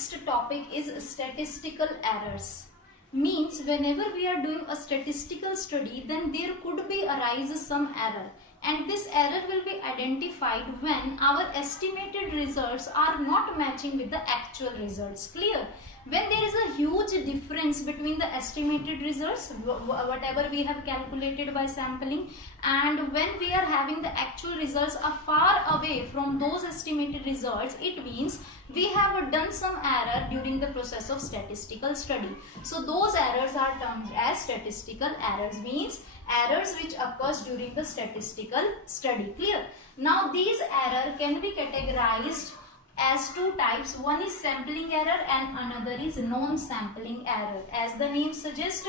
next topic is statistical errors. Means whenever we are doing a statistical study, then there could be arise some error, and this error will be identified when our estimated results are not matching with the actual results. Clear? When there is a huge difference between the estimated results, whatever we have calculated by sampling, and when we are having the actual results are far away from those estimated results, it means we have done some error during the process of statistical study. So those errors are termed as statistical errors, means errors which occurs during the statistical study. Clear? Now these error can be categorized as two types. One is sampling error and another is non-sampling error. As the name suggests,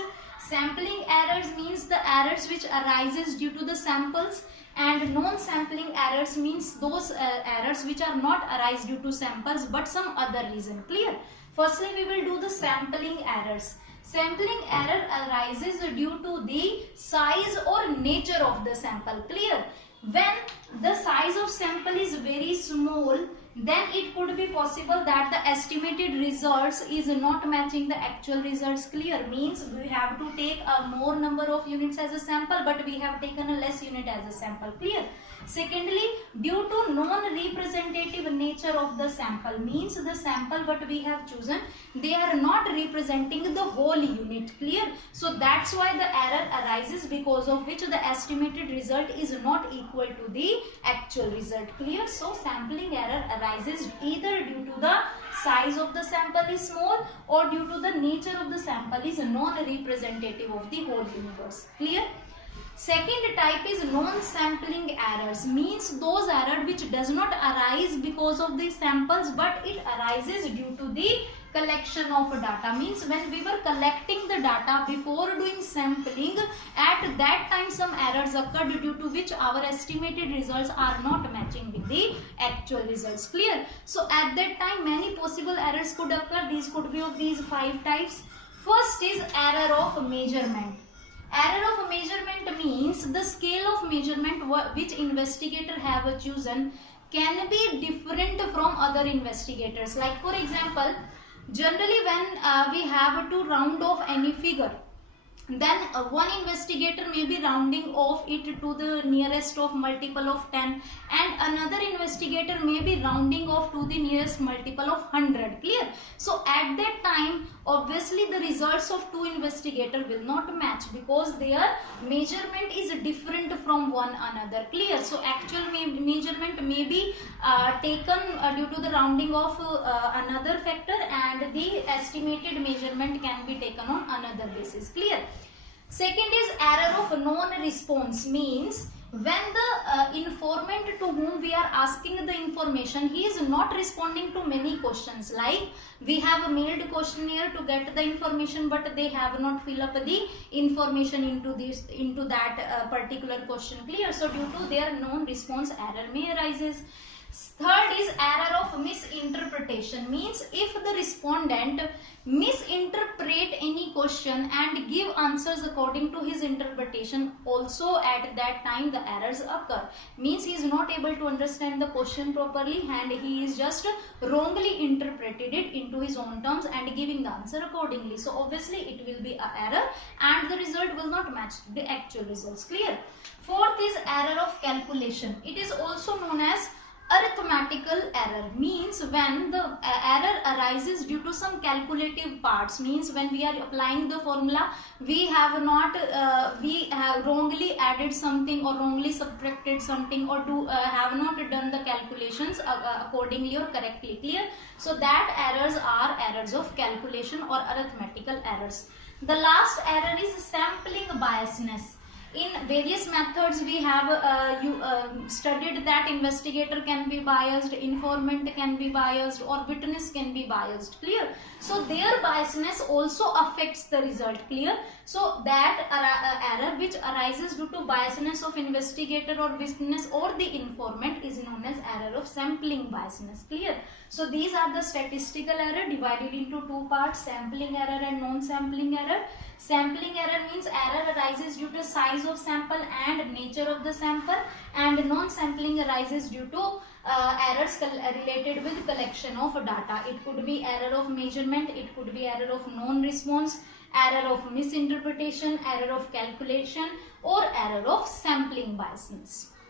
sampling errors means the errors which arises due to the samples, and non-sampling errors means those errors which are not arise due to samples but some other reason. Clear? Firstly, we will do the sampling errors. Sampling error arises due to the size or nature of the sample. Clear? When the size of sample is very small, then it could be possible that the estimated results is not matching the actual results. Clear? Means we have to take a more number of units as a sample, but we have taken a less unit as a sample. Clear? Secondly, due to non-representative nature of the sample, means the sample what we have chosen, they are not representing the whole unit. Clear? So that's why the error arises, because of which the estimated result is not equal to the actual result. Clear? So sampling error arises either due to the size of the sample is small or due to the nature of the sample is non-representative of the whole universe. Clear? Second type is non-sampling errors, means those error which does not arise because of the samples but it arises due to the collection of data. Means when we were collecting the data before doing sampling, at that time some errors occurred due to which our estimated results are not matching with the actual results. Clear? So at that time many possible errors could occur. These could be of these 5 types. First is error of measurement. Error of measurement means the scale of measurement which investigator have chosen can be different from other investigators. Like for example, generally when we have to round off any figure, then one investigator may be rounding off it to the nearest of multiple of 10 and another investigator may be rounding off to the nearest multiple of 100. Clear? So at that time obviously the results of two investigators will not match because their measurement is different from one another. Clear? So actual measurement may be taken due to the rounding of another factor, and the estimated measurement can be taken on another basis. Clear? Second is error of non-response, means when the informant to whom we are asking the information, he is not responding to many questions. Like we have mailed questionnaire to get the information, but they have not filled up the information into that particular question. Clear? So due to their non-response, error may arises. Third is error of misinterpretation, means if the respondent misinterpret any question and give answers according to his interpretation, also at that time the errors occur. Means he is not able to understand the question properly and he is just wrongly interpreted it into his own terms and giving the answer accordingly. So obviously it will be an error and the result will not match the actual results. Clear? Fourth is error of calculation. It is also known as arithmetical error, means when the error arises due to some calculative parts. Means when we are applying the formula, we have not we have wrongly added something or wrongly subtracted something, or have not done the calculations accordingly or correctly. Clear? So that errors are errors of calculation or arithmetical errors. The last error is sampling biasness. In various methods we have studied that investigator can be biased, informant can be biased, or witness can be biased. Clear? So their biasness also affects the result. Clear? So that error which arises due to biasness of investigator or witness or the informant is known as error of sampling biasness. Clear? So these are the statistical error divided into two parts, sampling error and non-sampling error. Sampling error means error arises due to size size of sample and nature of the sample, and non-sampling arises due to errors related with collection of data. It could be error of measurement, it could be error of non-response, error of misinterpretation, error of calculation, or error of sampling biasness.